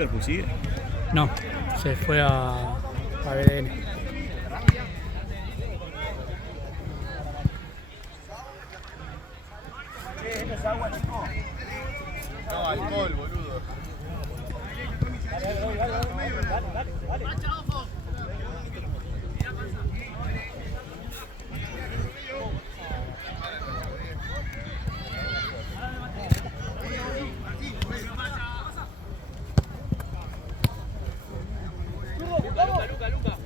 Liverpool sigue? No, se fue a BDN. No, alcohol, boludo. Luca.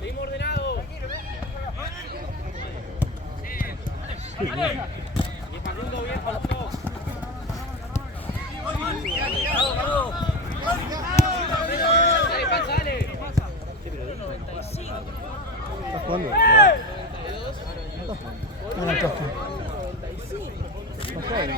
Seguimos ordenados. Y Facundo bien para los dos. Dale, pasale. ¿Estás jugando? No, no, Trae.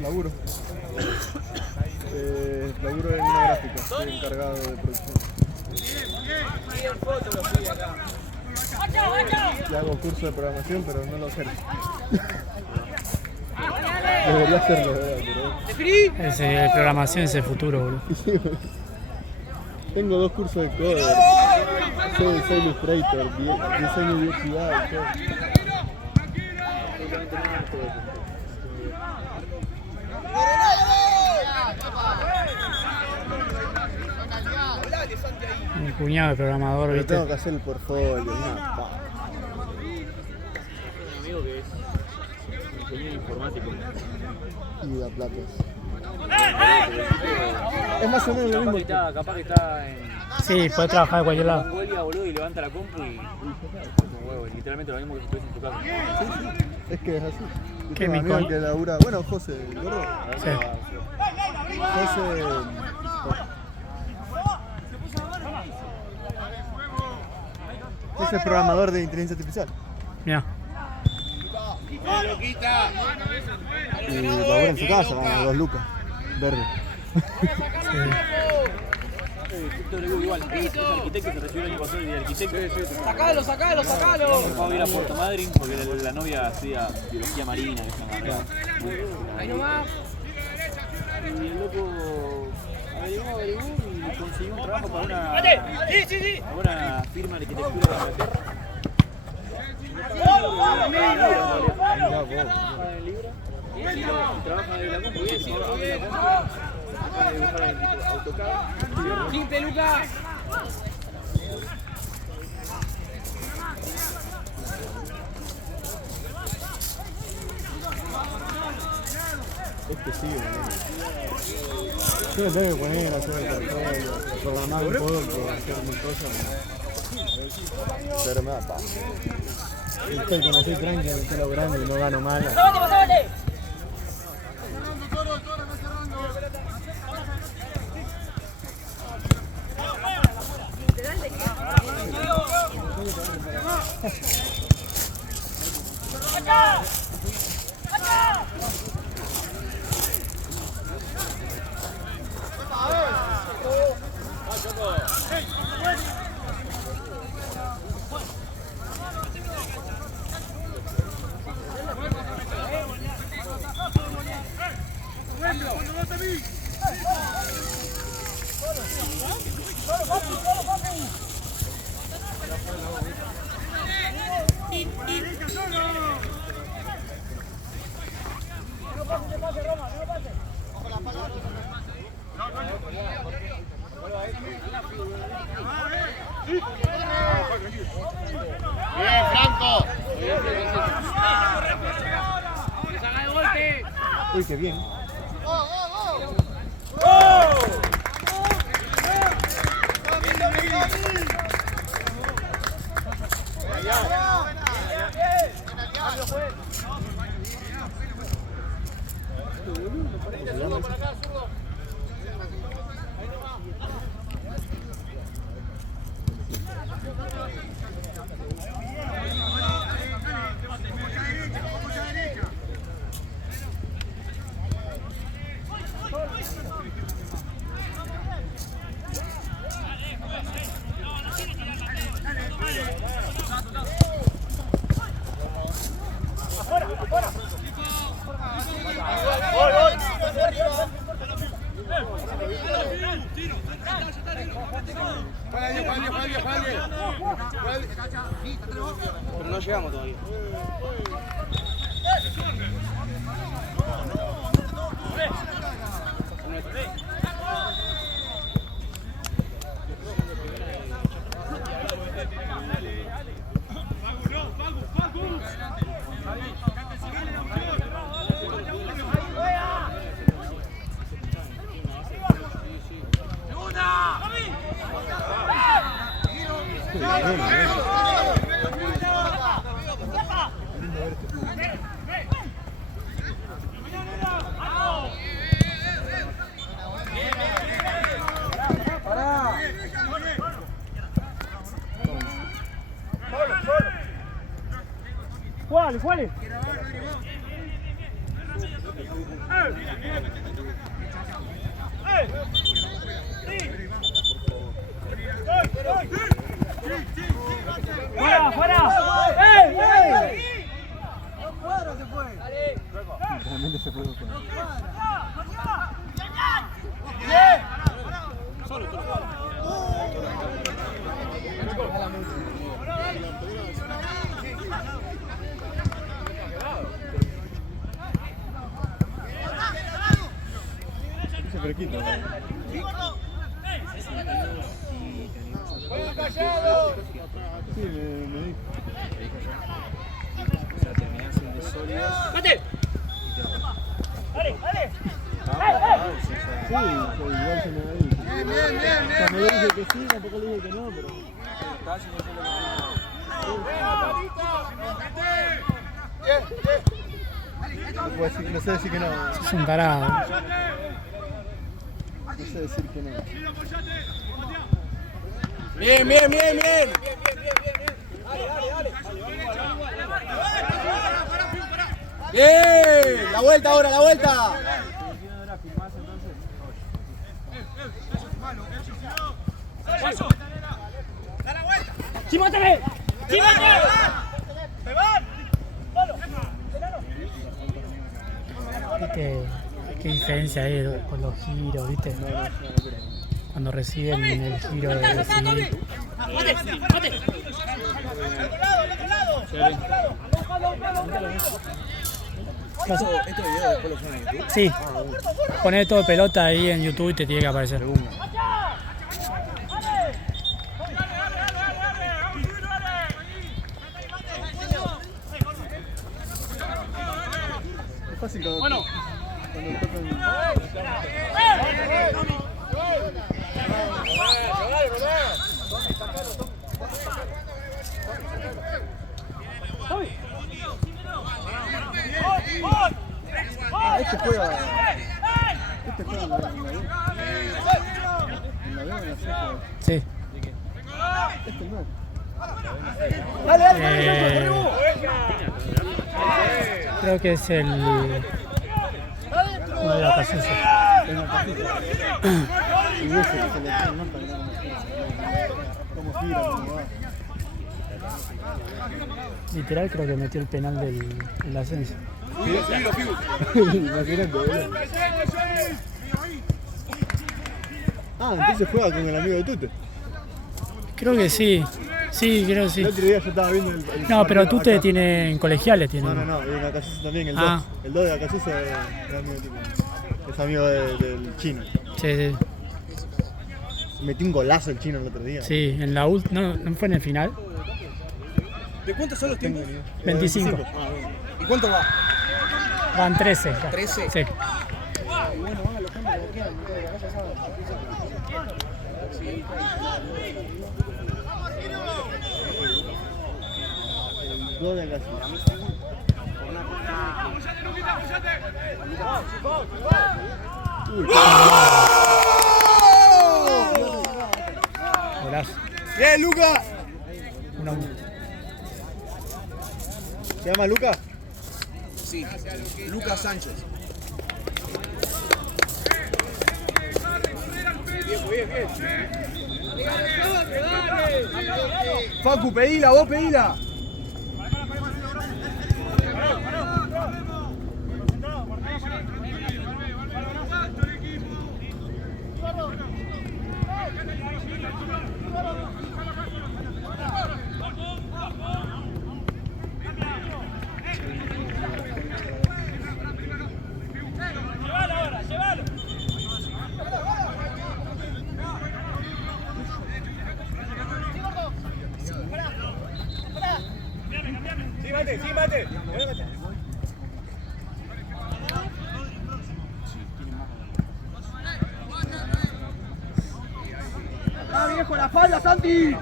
Laburo. Laburo en una gráfica. Estoy encargado de producción. Le hago curso de programación, pero no lo ejerzo. Debería hacerlo, ¿verdad? Pero programación es el futuro, boludo. Tengo 2 cursos de coder. Soy Illustrator, diseño de identidad. Mi cuñado de programador, Pero ¿viste? tengo que hacer el portfolio. Un amigo que es ingeniero informático. Y da platos. Es más o menos lo mismo. Capaz que está en Sí, puede trabajar de cualquier lado. Mongolia, boludo, y levanta la compu y como huevo, literalmente lo mismo que si estuviese en tu casa. Es que es así. ¿Qué, Tengo un mi amigo coño? que labura. Bueno, José, el gordo. Sí. José es programador de inteligencia artificial. Mira. Y labura en su casa, gana 2 lucas. Verde. Igual, es arquitecto, se recibió el año pasado y de arquitecto. Sacalo. Vamos a ir a Puerto Madryn porque la novia estudia biología marina. Ahí nomás. Y el loco averiguó y consiguió un trabajo para una firma de arquitectura de Inglaterra. Trabaja de la compu, AutoCAD. Simple, Lucas. Este sigue, yo le tengo que poner a hacer programar un poco, hacer mil cosas. Pero me da paz. Estoy que no estoy tranquilo, estoy logrando y no gano mal. Bien, Franco. Uy, qué bien. Pero no llegamos todavía. ¿Cuál? ¡Fuera! ¡Ey! Realmente se puede jugar. Ese fresquito. Sí, me dijo. O sea, terminás en sólido. ¡Mate! Sí, igual se me va a ir. O sea, me dije que sí, tampoco le dije que no, pero... No sé decir que no. Es un tarado. No sé decir que no. Bien, bien, bien, bien. Bien, la vuelta ahora, la vuelta. ¡Chimátale! ¡Chimátale! ¿Viste qué diferencia hay con los giros, viste? Cuando reciben el giro de recibir. ¿Este video después lo suena en YouTube? Sí, poné todo pelota ahí en YouTube y te tiene que aparecer. Es fácil cuando tocan. Este juega. Este juega en la B. En la B o en la C. Sí. Este no. Creo que es el uno de la Casuso. En la casita. Y ese que se le pone nota, como gira, como va. Literal creo que metió el penal del ascenso. Imagínate, boludo. Ah, entonces juega con el amigo de Tute. Creo que sí. Sí, creo que sí. El otro día yo estaba viendo el No, pero partido tú te acá. tiene en colegiales. Tiene. No, y en Acasuso también, el 2. Ah. El 2 de Acasuso es amigo de Tute. Es amigo del chino. Sí, sí. Metió un golazo el chino el otro día. Sí, en la última. ¿No fue en el final? ¿De cuántos son los Tengo tiempos? ni idea. 25. Ah, bueno. ¿Y cuánto va? Van 13. ya. 13. Sí. El 2 de Acasuso. Golazo. Bien, Luca. 1-1. ¿Se llama Luca? Sí, Lucas Sánchez. Facu, pedila, vos pedila. ¡Ah, viejo, la espalda, Santi!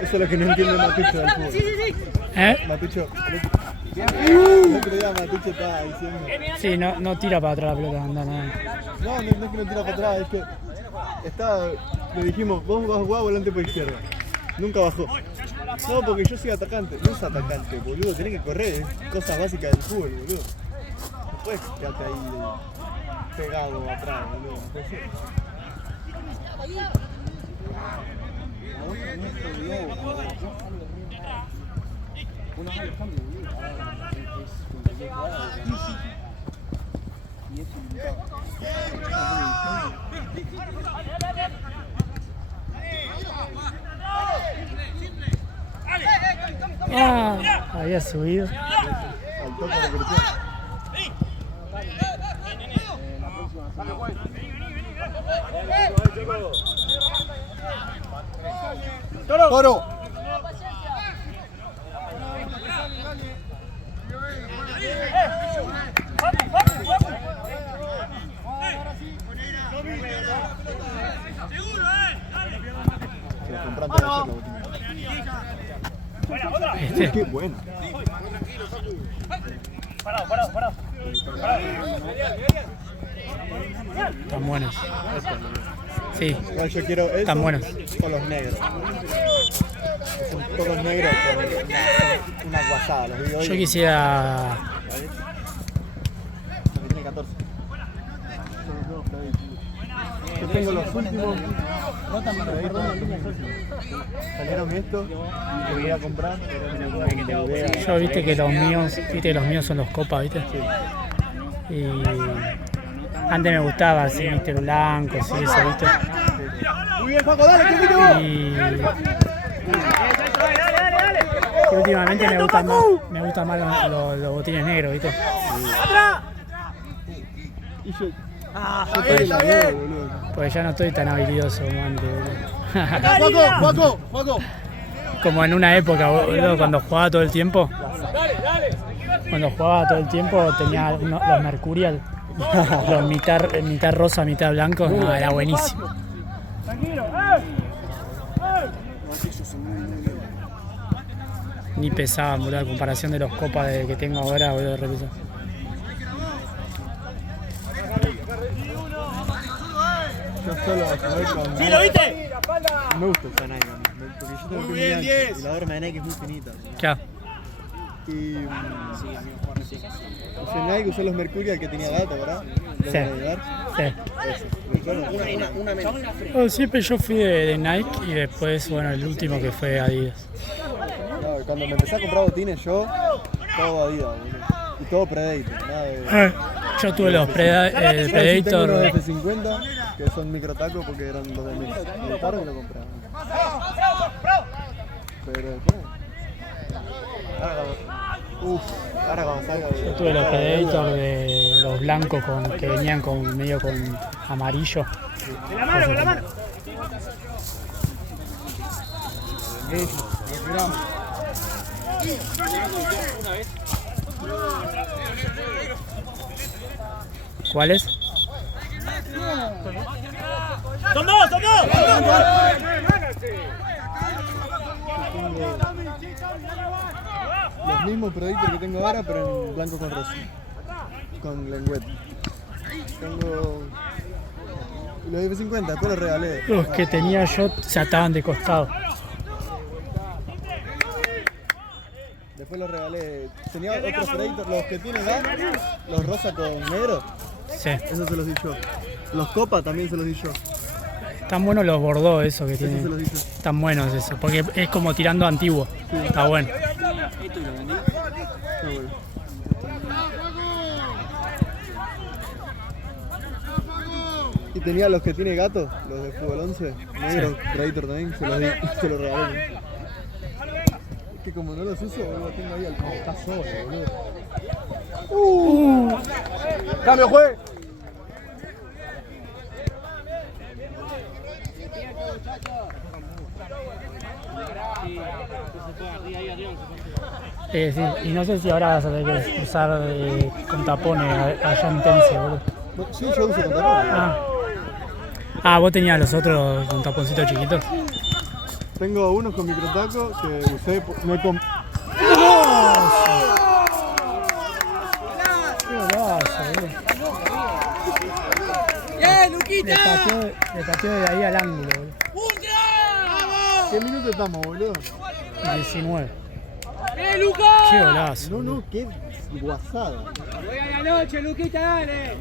Eso es lo que no entiende Matucho del fútbol. Matucho. El otro día Matucho estaba diciendo. Sí, no tira para atrás la pelota, anda nada. No es que no tira para atrás, es que le dijimos, vos vas a jugar volante por izquierda. Nunca bajó. No, porque yo soy atacante. No es atacante, boludo, tenés que correr, es cosas básicas del fútbol, boludo. No puedes quedarte ahí pegado atrás, boludo. No puede ser. Ah, había subido. Al toque de Cristiano. Toro. ¿Viste? Qué bueno. Están buenos. Sí, Igual yo quiero eso están buenos. con los negros. Son todos negros con una guasada. Los vi hoy. Yo quisiera... Tiene 14. Yo tengo los últimos. Salieron estos que voy a comprar. Yo viste que los míos son los copas, ¿viste? Y antes me gustaba así, viste, blanco, sí, eso, ¿viste? Muy bien, Paco, dale, que viste vos. Y últimamente me gustan más los botines negros, ¿viste? Y yo te la veo, boludo. Porque ya no estoy tan habilidoso como antes, boludo. Paco. Como en una época, boludo, cuando jugaba todo el tiempo. Cuando jugaba todo el tiempo tenía los Mercurial, los mitad rosa, mitad blanco, no, era buenísimo. Ni pesaban, boludo, a comparación de los copas que tengo ahora, boludo, de repente. Yo solo jugué con. ¿Sí, lo viste? No me gusta esa Nike, porque yo tengo Muy bien, 10. y la horma de Nike es muy finita. Claro. Y ese Nike usó los Mercurial que tenía gato, ¿verdad? ¿Los Sí. van a llevar? Sí. Una menos. Bueno, siempre yo fui de Nike y después, bueno, el último que fue Adidas. No, cuando me empecé a comprar botines yo, todo Adidas, boludo. Y todo Predator, nada de. Yo tuve los Sí, tengo unos Predator. F50 que son microtacos porque eran los de mi carro y lo compré. Pero después. Ahora cuando salga. Yo tuve los Predator de los blancos que venían medio con amarillo. Con la mano, con la mano. ¿Cuáles? ¡Son dos, son dos! Los mismos Predator que tengo ahora, pero en blanco con rosa. Con lengüeta. Tengo. Los F50, después los regalé. Los que tenía yo se ataban de costado. Después los regalé. Tenía otros Predator, los que tienen acá, los rosa con negro. Sí. Esos se los di yo. Los Copa también se los di yo. Están buenos los Bordeaux, esos que Esos se los tienen. di yo. Están buenos esos, porque es como tirando antiguo. Está bueno. Esto y lo vendí. Está bueno. Y tenía los que tiene gato, los de Fútbol 11, negros, Predator también, se los di, se los regalé. Es que como no los uso, boludo, tengo ahí al está solo, boludo. ¡Cambio, juez! Sí, y no sé si ahora vas a tener que usar con tapones allá en Tense, boludo. Sí, yo uso con tapones. Vos tenías los otros con taponcitos chiquitos. Tengo unos con microtaco que usé, me comp... Qué golazo, boludo. ¡Bien, Luquita! Le pateó de ahí al ángulo, boludo. ¿Qué minuto estamos, boludo? 19. ¡Bien, Luca! Qué golazo. No, qué guasada. ¡Buena noche, Luquita, dale!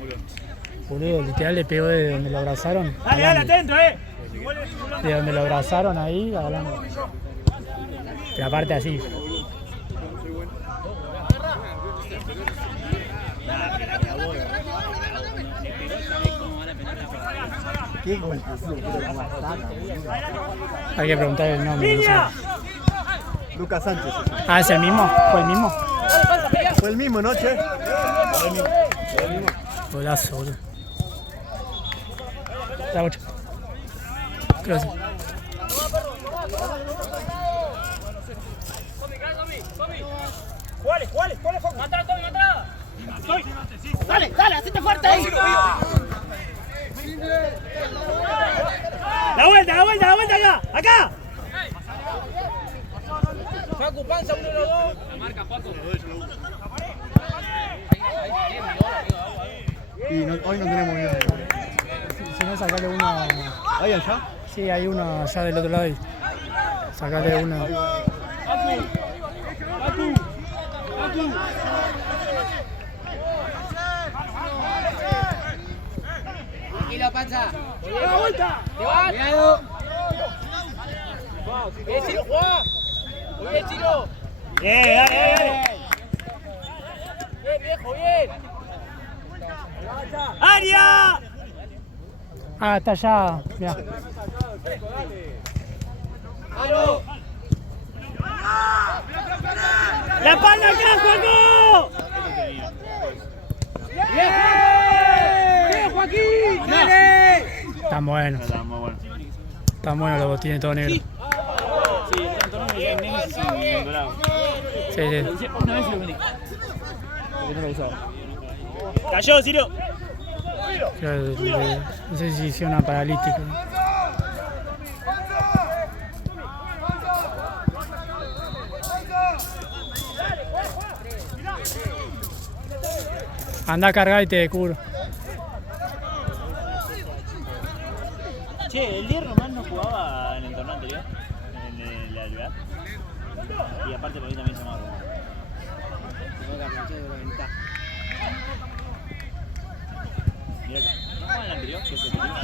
Boludo, literal le pegó de donde lo abrazaron. Dale, dale, atento, De donde lo abrazaron ahí, hablando. Pero aparte así. Qué golpecito, pero guasada, boludo. Hay que preguntar el nombre. No sé. Lucas Sánchez. ¿Es el mismo? ¿Fue el mismo? Fue el mismo, ¿no, che? Fue el mismo. Golazo, boludo. La bocha. Creo que sí. ¿Cuáles, Juan? ¡Atrás, Tommy, atrás! Dale, dale, hacete fuerte ahí. ¡La vuelta acá! ¡Acá! Facu, panza, uno de los dos. La marca, Facu. Y no, hoy no tenemos video. Si no, sacale uno. ¿Hay allá? Sí, hay uno allá del otro lado. Sacale uno. Tranquilo, panza. ¡La vuelta! ¡Cuidado! ¡Bien, Chiro, jugá! ¡Muy bien, Chiro! Dale, dale. ¡Bien, viejo, bien! ¡Aria! Ah, está allá. Mirá. ¡Aro! ¡La espalda acá, Juaco! ¡Bien, Joaquín! ¡Dale! Están buenos. Está muy bueno. Están buenos los botines, todo negro. Sí, tanto no me quedan negros sin dorado. Sí, sí. Una vez lo vendí. ¡Cayó, Ciro! No sé si hicieron una paralítica. Anda a cargar y te cubro. Che, el Dier nomás no jugaba en el torneo anterior, en la ciudad. Y aparte por ahí también se llamaba. Mirá que no jugaba en el anterior, que se terminó.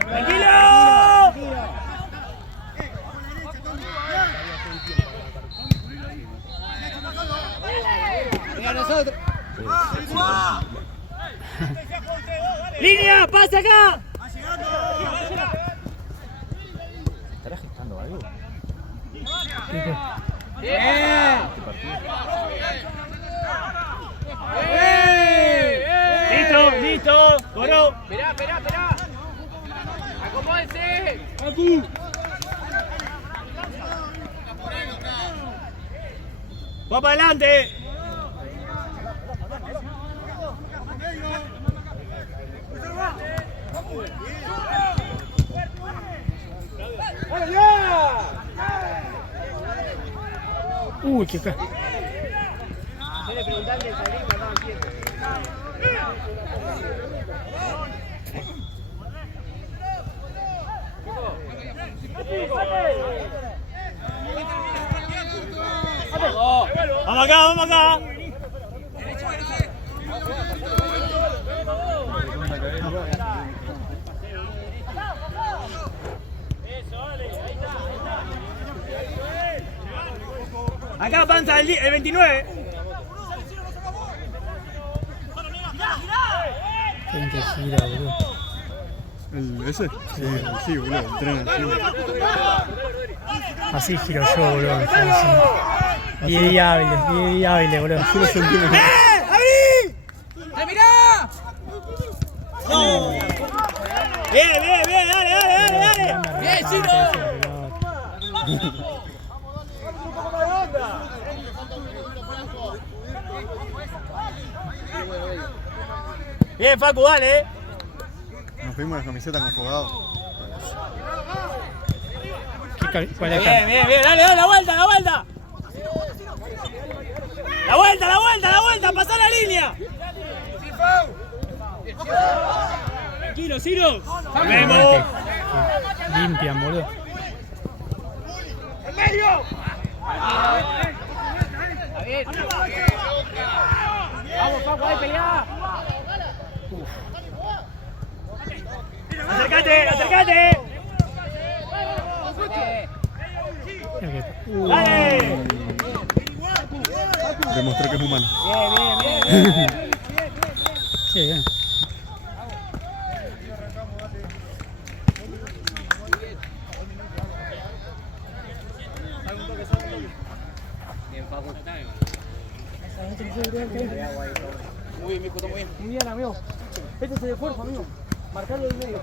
¡Tranquilo! ¡Venga, nosotros! ¡Línea! ¡Pasa acá! ¿Estará gestando algo? ¡Bien! ¡Listo! ¡Listo! ¡Coró! ¡Esperá, esperá, esperá! ¡Acomódense! ¡Va para adelante! Uy, qué ca... ¡Vamos acá, vamos acá! Acá panza el 29. Tienen que gira, boludo. ¿Ese? Sí, boludo, entrena siempre. Así giro yo, boludo. Y hábiles, boludo. Yo lo sentí mejor. ¡Terminá! Bien, bien, bien, dale, dale, dale, dale. ¡Bien, Chino! Bien, Facu, dale. Nos pedimos las camisetas con fogado. ¿Cuál es? Bien, bien, bien, dale, dale, la vuelta, la vuelta. La vuelta, la vuelta, la vuelta, pasá la línea. Tranquilo, Ciro. Vemos. Limpian, boludo. ¡En medio! Está bien. Vamos, Paco, ahí peleá. Acércate, acércate. Dale. Demostró que es humano. Bien, bien, bien. Sí, bien. Bien, Paco. Muy bien, mijo, está muy bien. Muy bien, amigo. Este es el esfuerzo, amigo. Marcalo del medio.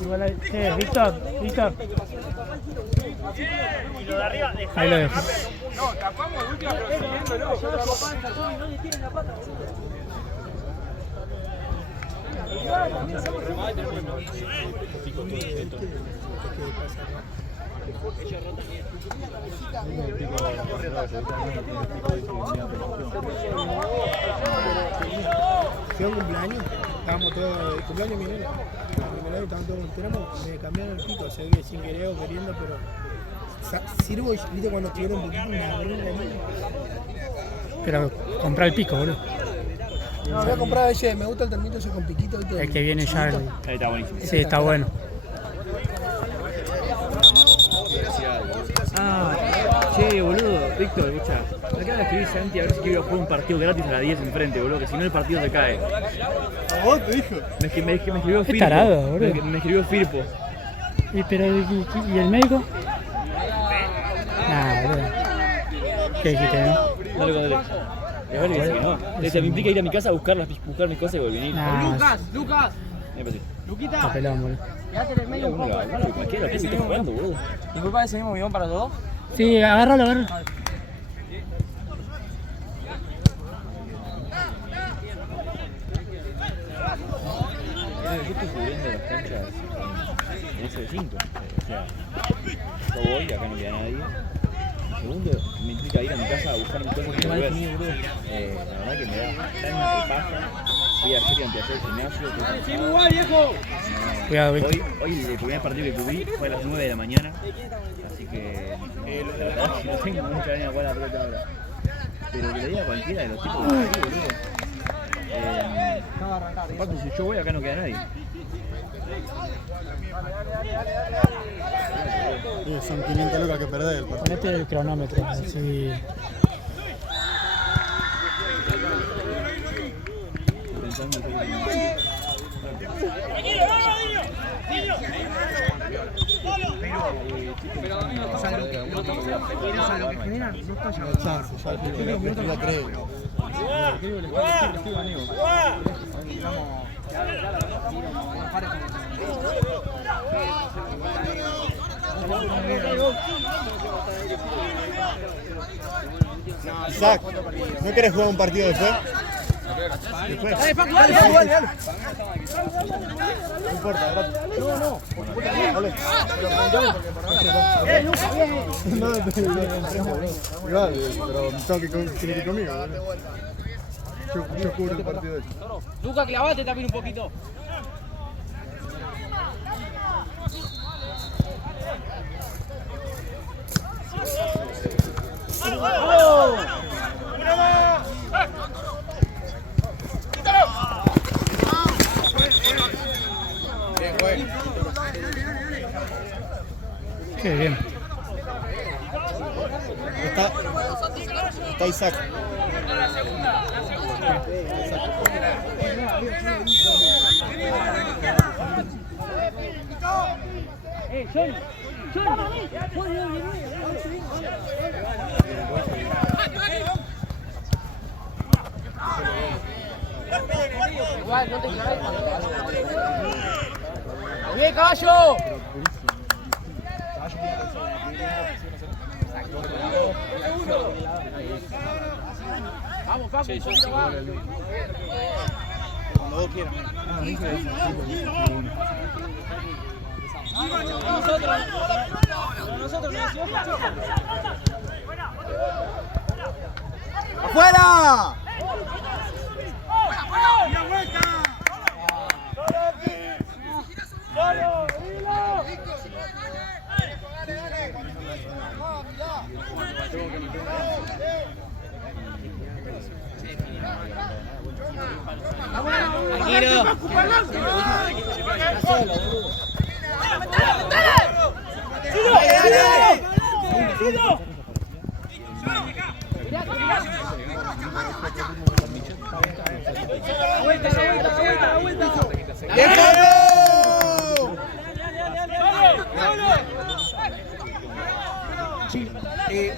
Igual ahí. Víctor. Y lo de arriba, Ahí lo dejo. No, tapamos de última, pero siguiéndolo. Fui a un cumpleaños, estábamos todos, el cumpleaños de mi nena, estaban todos enteramos, me cambiaron el pico, se ve sin querer o queriendo, pero sirvo y viste cuando estuvieron un poquito me agarré la mano. Pero comprar el pico, boludo. No, voy a comprar ese, me gusta el termito ese con piquito. ¿viste? El que viene ya. ahí está buenísimo. Sí, está bueno. Che, boludo, Víctor, escucha. Acá le escribí a Santi a ver si quiero jugar un partido gratis a las 10 enfrente, boludo, que si no el partido se cae. ¿A vos te dijo? Me escribió Qué Firpo. tarado, boludo. Me escribió Firpo. ¿Y el médico? Nah, boludo. ¿Qué dijiste, no? No lo conté. A ver, dice que no. Entonces me implica ir a mi casa a buscar mis cosas y volver. Nah, Lucas. Me Luquita. está pelón, boludo. Quédate en el medio un poco. Cualquiera que se está jugando, boludo. Disculpa, ¿ese mismo guión para todos? Sí, agárralo. Yo estoy cubriendo las canchas en ese de 5. O sea, yo voy, acá no queda nadie. Segundo, me implica ir a mi casa a buscar mis cosas y volver. La verdad que me da tanta paja. Fui ayer y anteayer al gimnasio. ¡Sí, muy guay, viejo! Cuidado, Víctor. Hoy el primer partido que cubrí fue a las 9 de la mañana. Así que la verdad es que no tengo mucha ganas de jugar a la pelota ahora. Pero que le diga a cualquiera de los tipos que aquí, boludo. Aparte, si yo voy acá no queda nadie. Son 500 lucas que perdés el partido. Ponete el cronómetro, así. Pensando que... No hay chance, ya el primer minuto ya creo. Isaac, ¿no querés jugar un partido después? Dale, Facu, dale. No importa, gratis. No. Dale. No, igual, pero tengo que tiene que ir conmigo, boludo. Yo cubro el partido de hecho. Lucas, clavate también un poquito. Qué bien. Está Isaac. Igual, no te claves. ¡Bien, caballo! Vamos, Facu, Cuando vos quieras. Nosotros, ¡Afuera!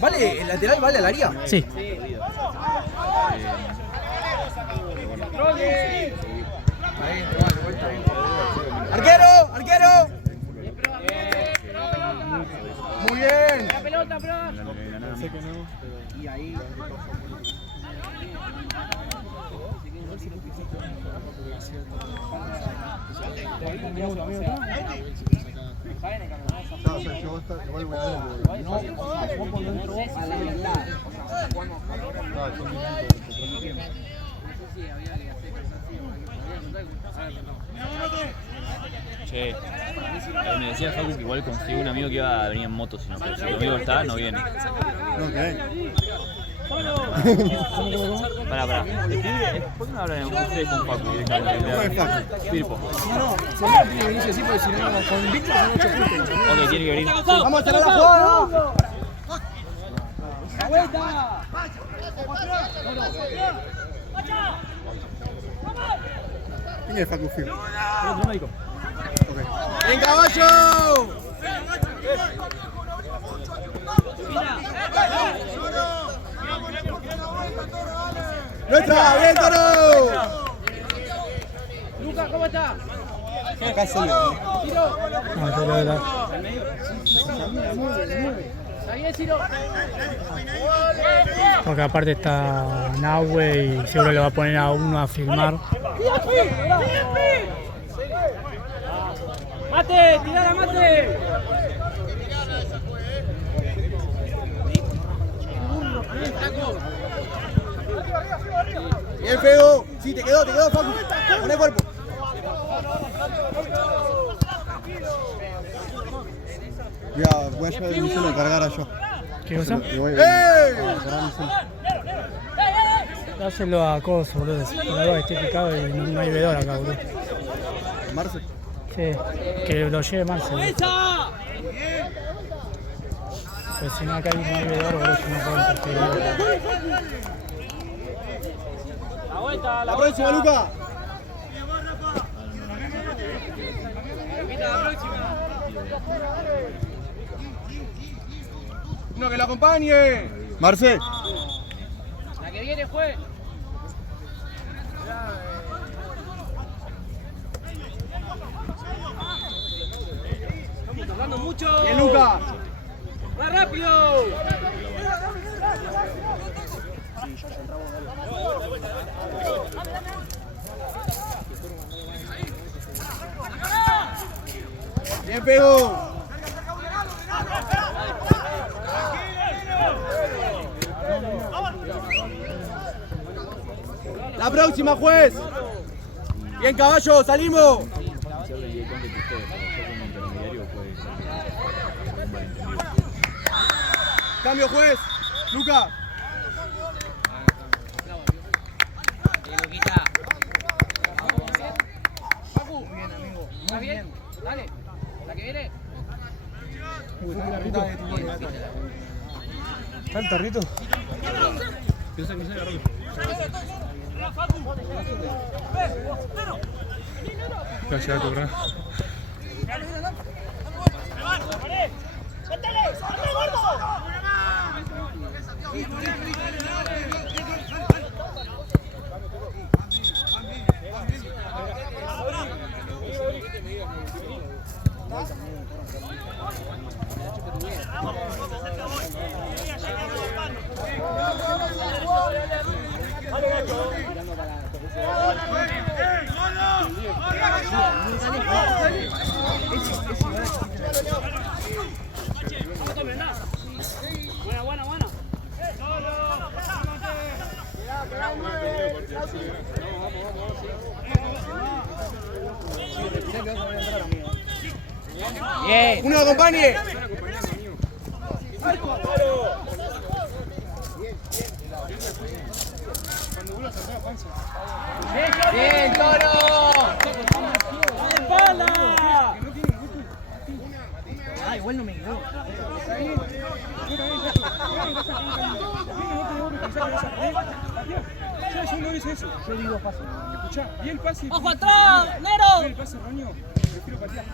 ¿Vale? ¿El lateral vale al área? Sí. ¡Arquero! ¡Arquero! Muy bien. La pelota, bro. Sé que no, Y ahí. no, o sea, yo igual voy a ver. A la mitad. Che, me decía Facu que igual consiguió un amigo que iba a venir en moto, si no, pero si tu amigo está, no viene. No, ¿qué? Pará. ¿Por qué no hablan ustedes con Facu directamente? Firpo. No, se me tiene que venir así porque si no, con Víctor son 8 puntos. Ok, tiene que venir. ¡Vamos a tener la jugada! ¡La vuelta! ¿Quién es Facu Film? ¡En caballo! ¡Nuestra! ¡Bien, Toro! Lucas, ¿cómo está? Acá solo. Ciro. No, yo lo de la... ¿Está bien, Ciro? Porque aparte está Nahue y seguro le va a poner a uno a filmar. ¡Mate! ¡Tirala, mate! Bien, Fego. Sí, te quedó, Facu. Pon el cuerpo. Voy a llevar el micrófono a cargar a yo. ¿Qué cosa? Y voy a cargar mi celu. Dáselo a Coso, boludo. Por algo esté picado y no hay vedor acá, boludo. Marce. Sí, que lo lleve Marcelo. Pero si no acá no hay vedor, boludo, yo no puedo interferir. La vuelta, La próxima, Luca. la próxima. Uno que lo acompañe. Marce. La que viene fue. Estamos tardando mucho. Bien, Luca. ¡Más rápido! Bien, Fego. La próxima, juez. Bien, caballo, salimos. Si hablan directamente entre ustedes, pero yo como intermediario puede ser un malentendido. Cambio, juez. Luca. Bien, Luquita. Facu. ¿Estás bien? Dale. ¿La que viene? ¿Está el perrito? Casi va a cobrar. Buena. Bien. Uno que acompañe. Bien, Toro. ¡Espalda! Ah, igual no me quedó. Yo no hice eso. Yo digo pase. Escuchá, vi el pase. ¡Ojo atrás, Nero! Vi el pase erróneo. Prefiero patear.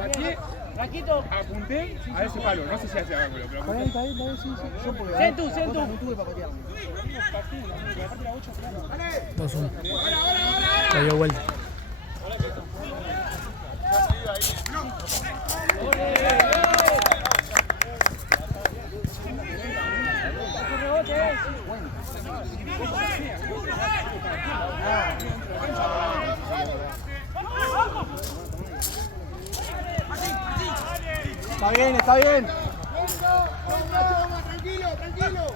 Pateé, Raquito. apunté a ese palo. No sé si hace ángulo, pero apunté. Está bien, sí. Yo porque Sentu. no tuve para patear. 2-1. Le dio vuelta. Está bien, está bien. Tranquilo, tranquilo.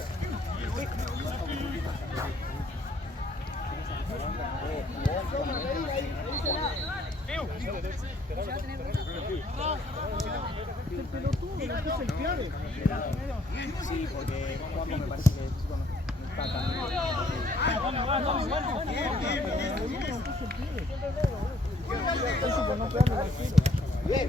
Sí, porque Juanjo me parece que no está tan bien.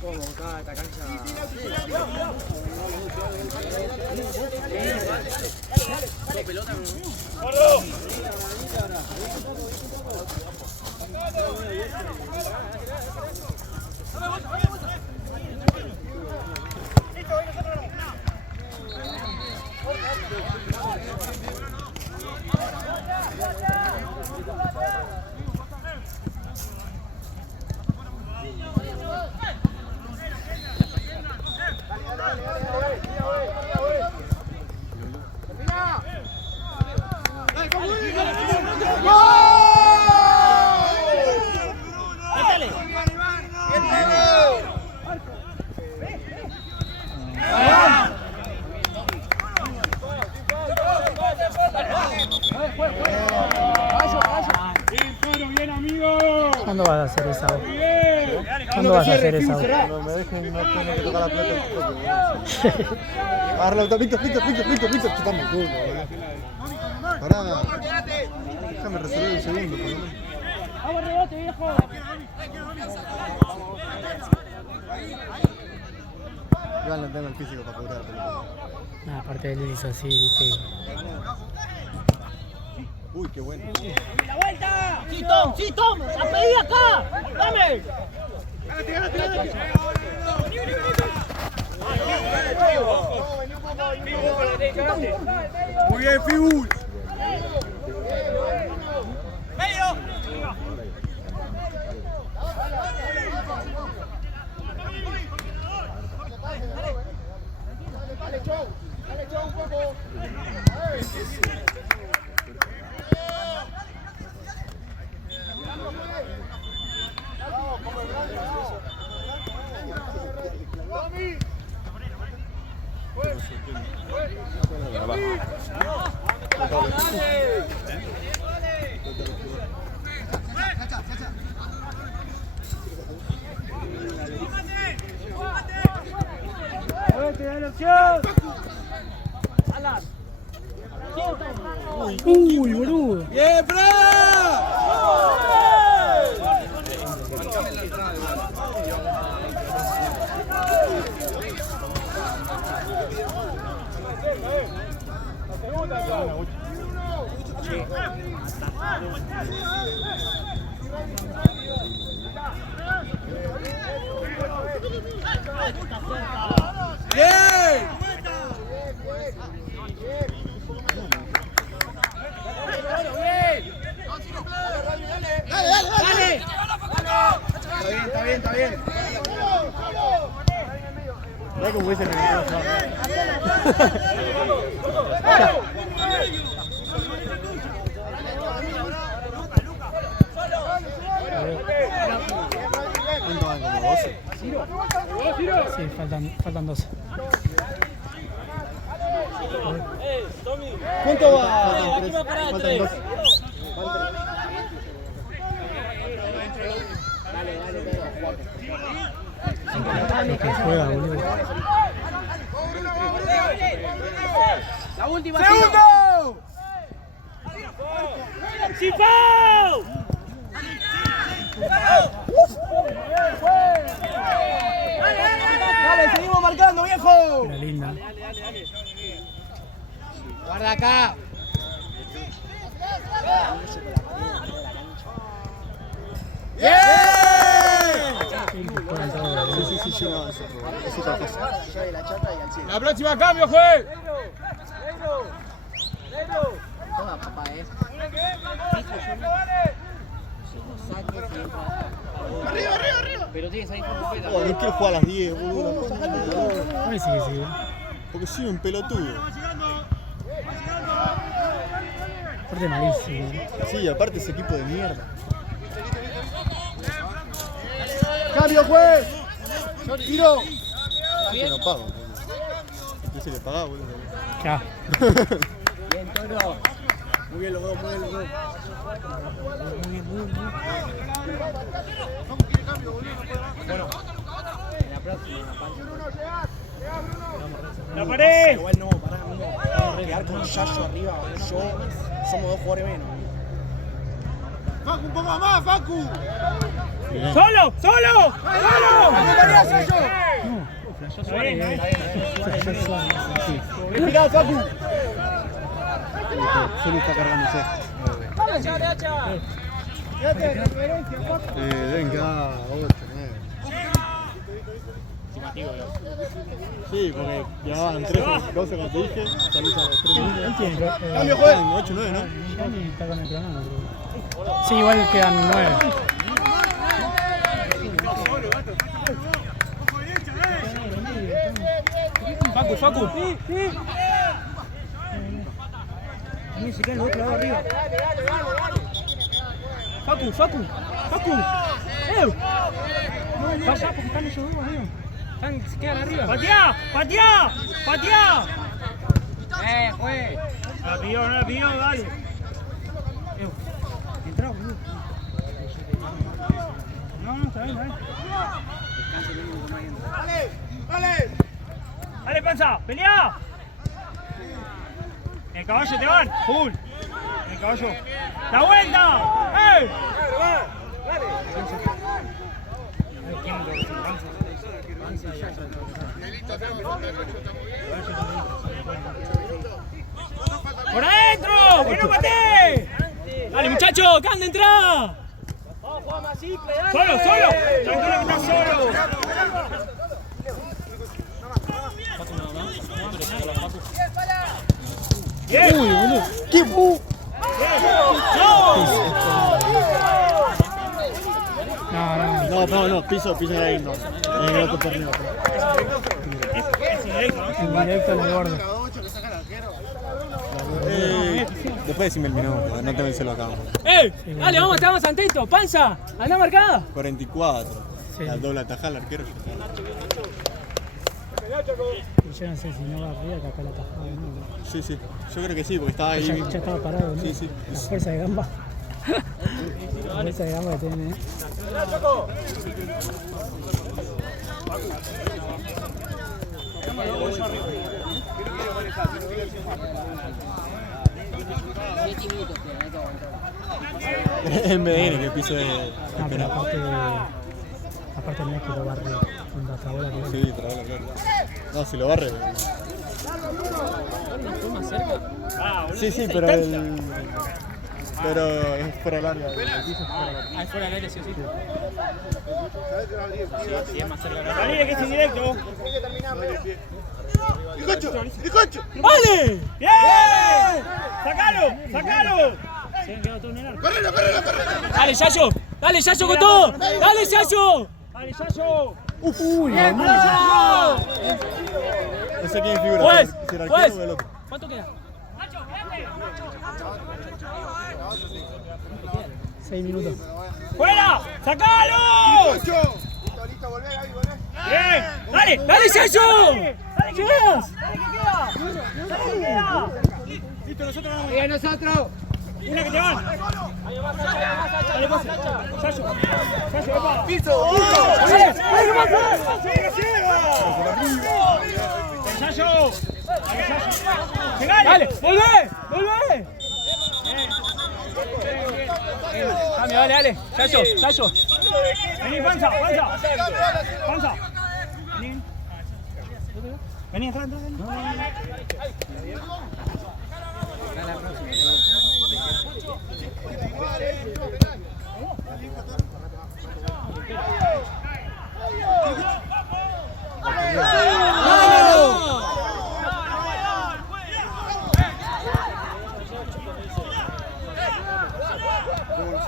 Como acá esta cancha. ¿Cuándo vas a hacer esa voz? ¿Cuándo vas a hacer esa voz? No me dejen, no tengo que tocar la pelota. Agarra la auto, Víctor, chupame el culo, boludo. Pará. Déjame resolver un segundo, por lo menos. ¡Vamos, rebote, viejo! Igual no tengo el físico para cobrar la pelota. Nah, aparte él hizo así, viste. Uy, qué bueno. ¡La vuelta! ¡Sí, Tom! ¡La pedí acá! ¡Dame! Muy bien, Fibul. Dale, chau un poco. Uy, boludo. ¡Bien, Fran! ¡Bien! ¡Dale! Está bien. Mirá cómo hubiese reventado. ¿Cuánto van? ¿Como 12? Sí, faltan 12. ¿Cuánto va? Faltan 12. Dale, juega, boludo. La última. ¡Segundo! ¡Chipao! Dale, seguimos marcando, viejo. Era linda. Guarda acá. Sí, yo no, eso es otra cosa. La próxima cambio, juez. Toma, papá, Pero tienes ahí completa. Oh, no quiero jugar a las 10, boludo. Ay, sí, sí. Porque soy un pelotudo. Aparte malísimo. Sí, aparte ese equipo de mierda. ¡Cambio, juez! ¡Tiro! Que no pago. Yo se le pagaba, boludo. Ya. Bien, Toro. Muy bien los dos, muy bien los dos. ¡La pared! Igual no, pará, no. Quedar con Yayo arriba, yo, somos dos jugadores menos. ¡Facu, un poco más, Facu! ¡Solo! ¡Solo! ¡Respirá, Facu! Solo está cargándose. Deben quedar 8, 9. Sí, porque llevaban 13, 12 cuando te dije, saliste a los 3 minutos. Él tiene Cambio, juez. 8, 9, ¿no? ya ni está con el cronómetro. Sí, igual quedan 9. Facu, Facu. Facu, Facu. Facu. Vaya, porque están ellos dos, amigo. Se quedan arriba. ¡Pateá! ¡Pateá! ¡Pateá! Juez. No la pidió, dale. Entrá, boludo. No, está bien, dale. ¡Dale! ¡Dale, panza! ¡Peleá! ¡El caballo te van! ¡Full! ¡El caballo! ¡La vuelta! ¡Eh! ¡Por adentro! ¡Que no patee! ¡Dale, muchachos! ¡Que ande, entrá! ¡Solo, solo! ¡Tranquilo que estás solo! ¡Bien! Uy, boludo. ¿Qué fu? No, piso ahí no. En el otro torneo. En directo en el borde. Después decime el minuto, no te ven el acá. Dale, vamos, estamos antetos. ¡Panza! ¡Anda marcada! 44. Sí. La doble atajada al arquero. Y yo no sé si no va arriba, que acá la tajada, ¿no? Sí, sí. Yo creo que sí, porque estaba ahí. Ya estaba parado, ¿no? Sí, sí. La fuerza de gamba. La fuerza de gamba que tiene, ¿eh? Es MDN que piso de No, pero aparte no es que lo barre cuando acabó la pelota. Sí, trabó la pelota. No, si lo barre. Sí, sí, pero el. Pero es fuera del área. El piso es fuera del área. Ah, es fuera del área, sí, sí. Sí, es más cerca. Dale, que es indirecto. ¡Bizcocho! ¡Vale! ¡Bien! ¡Sacalo! ¡Sacalo! Se han quedado todo en el arco. ¡Correlo! ¡Dale, Yayo! ¡Dale, Yayo, con todo! ¡Dale, Yayo! ¡Dale, Yayo! Uy, ¡Bien, no Yayo! sé quién figura. Juez, Si el juez. arquero o el otro. ¿Cuánto queda? 6 minutos. ¡Fuera! ¡Sacalo! ¡Bizcocho! Listo, volvé, ahí, volvé. ¡Bien! ¡Dale! ¡Dale, Yayo! ¡Dale, que queda! ¡Dale, que queda! ¡Dale, que queda! Listo, nosotros vamos. ¡Bien, nosotros! ¡Una que te van! ¡Dale, Dale, pase. Sayo, epa. Piso. Dale, Sayo. Dale, volvé. Cambio, dale. Sayo. Vení, panza. Vení, entra.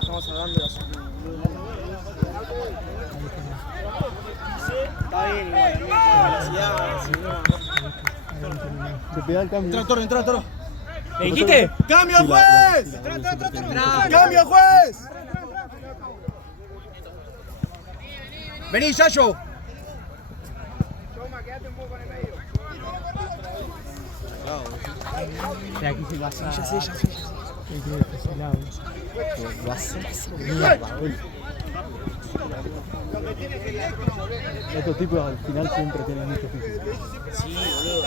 Estamos hablando de la Está bien, Se pega el cambio. Entra, Toro. ¿Le dijiste? ¡Cambio, juez! ¡Cambio, juez! Vení, Yayo. De aquí se pasa. Ya sé. El que es ese lado. Lo hace mierda, boludo. Estos tipos al final siempre tienen mucho físico. Sí, boludo.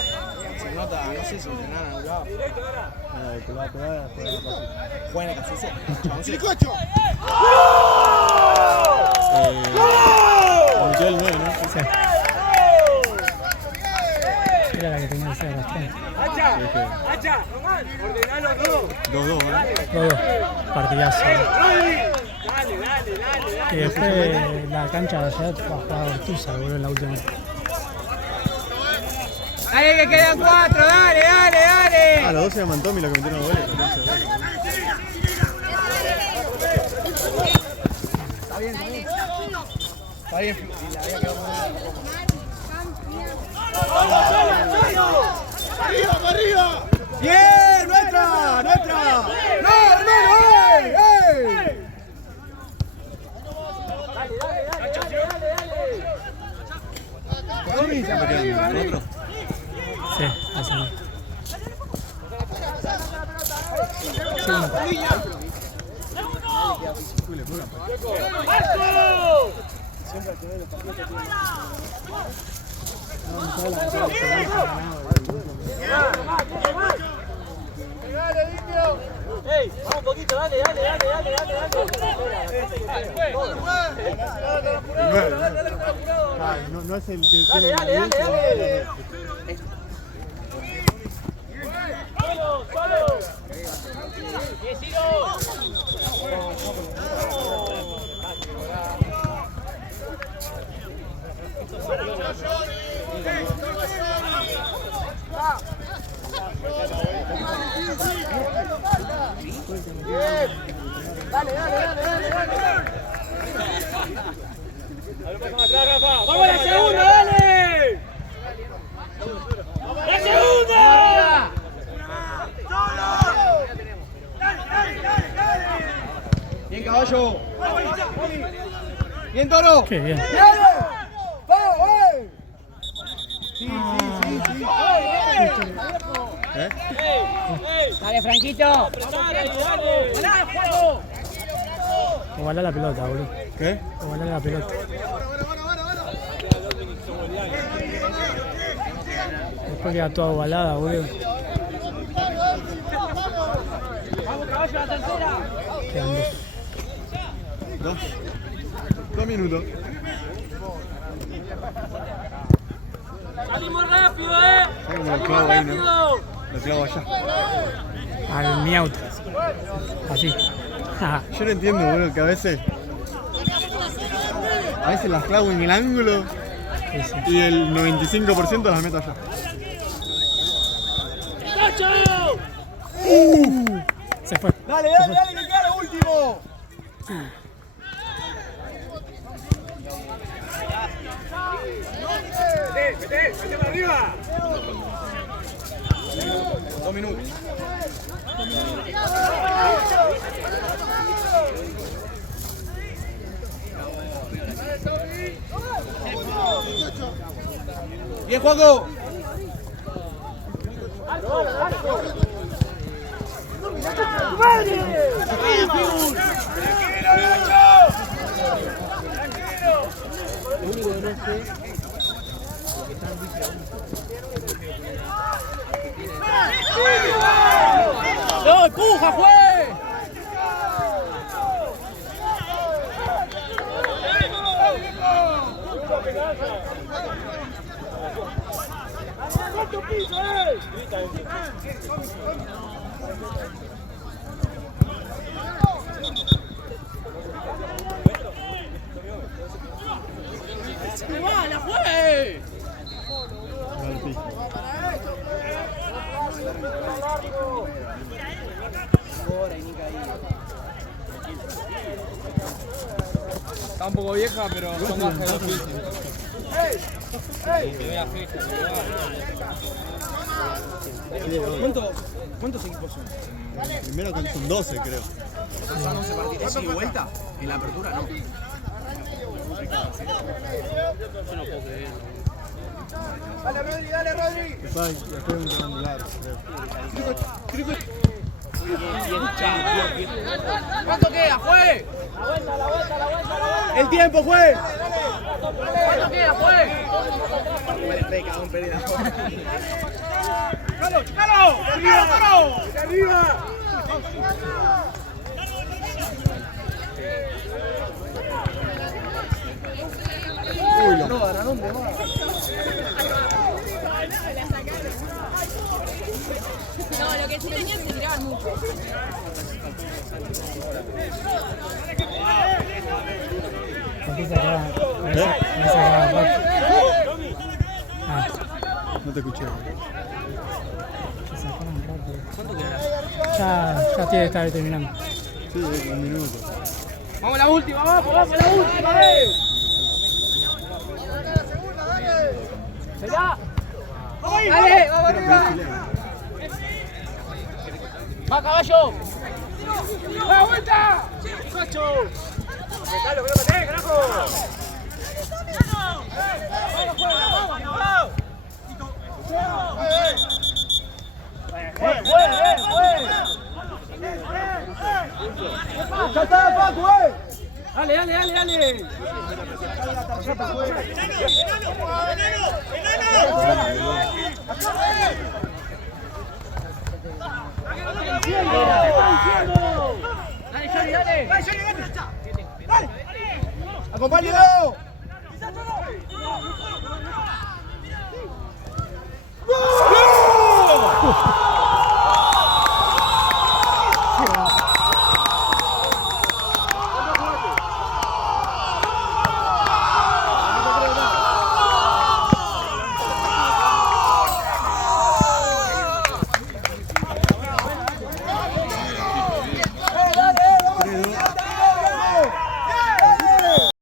Se nota, no sé si entrenan a un lado. El que va a pegar, juega la pase. Juega en el casuso. Metió el 9, ¿no? Sí. Era la que tenía que ser bastante. Hacha, Román, ordená los dos. 2-2, ¿vale? Todo. Partidazo. Dale. Y después la cancha de allá va a jugar Ortuza, boludo, en la última. Dale, que quedan 4, dale. Ah, los dos se llaman Tommy los que metieron los goles. Está bien. ¡Arriba! ¡Bien! ¡Nuestra! ¡No, hermano! ¡Ey! ¿Tommy está peleando? ¿Otro? Sí, así. ¡Ey! Vamos un poquito, dale. No es el que tiene la 10, dale. ¡Solo! Dale. ¡Vamos a la segunda, dale! ¡La segunda! Bien, caballo. Bien, Toro. Qué bien. Dale, Franquito. Ovalá la pelota, boludo. ¿Qué? Ovalá la pelota. Después queda toda ovalada, boludo. Quedan dos. 2 minutos. Salimos rápido, ¿Sabes cómo lo clavo ahí, no? Lo clavo allá. Al miaut. Así. Yo no entiendo, boludo, que a veces las clavo en el ángulo Sí, sí. y el 95% las meto allá. Se fue. Dale, que queda lo último. ¡Vete para arriba! 2 minutos. Bien, Juaco. ¡No, empuja, juez! ¡Me va, la juez! Está un poco vieja, pero son más de 2 pisos. ¿Cuántos equipos son? Primero son 12, creo. Son 11 partidos. ¿Sí, vuelta? En la apertura no. Dale, Rodri, dale, Rodri. Después un triangular, creo. ¿Cuánto queda, juez? El tiempo, juez. ¿Cuánto queda, juez? ¡Chicalo, chicalo! ¡Arriba! ¡Arriba! ¿A dónde va? No, lo que sí tenían se tiraban mucho. Aquí se acaba. Me sacaba. Ah, No te escuché. se sacaban rápido. Ya tiene que estar terminando. Sí, 1 minuto. Vamos a la última, vamos a la última, ¡Será! ¡Dale, vamos arriba! ¡Va, caballo! ¡Va, vuelta! ¡Cacho! ¡Dejalo, que no pateé, carajo! ¡Ya está, Paco, ¡Dale, dale, dale, dale! ¡Dale, Johnny, dale! ¡Acompáñalo! ¡Gol!